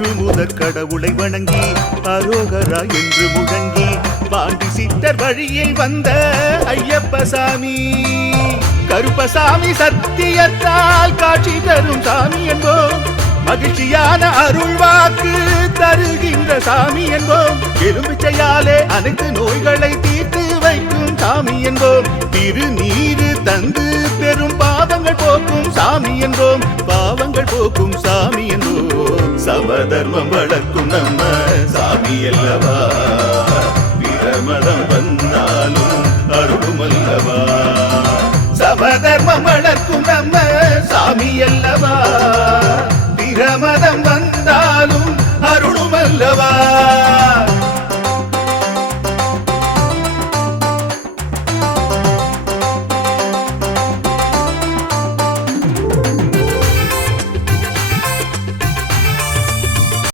முழு முதற் கடவுளை வணங்கி அரோகரா என்று முழங்கி பாண்டி சித்தர் வழியில் வந்த ஐயப்ப சாமி. கருப்பசாமி சத்தியத்தால் காட்சி தரும் சாமி என்போம். மகிழ்ச்சியான அருள் வாக்கு தருகின்ற சாமி என்போம். எலும்பிச்சையாலே அனைத்து நோய்களை தீர்த்து வைக்கும் சாமி என்போம். திருநீரு தந்து பெரும் பாவங்கள் போக்கும் சாமி என்போம். பாவங்கள் போக்கும் சாமி என்போம். சமதர்மம் வளர்க்கும் நம்ம சாமி அல்லவா. பிரமதம் வந்தாலும் அருளும் அல்லவா. சமதர்மம் வளர்க்கும் நம்ம சாமி அல்லவா. பிரமதம்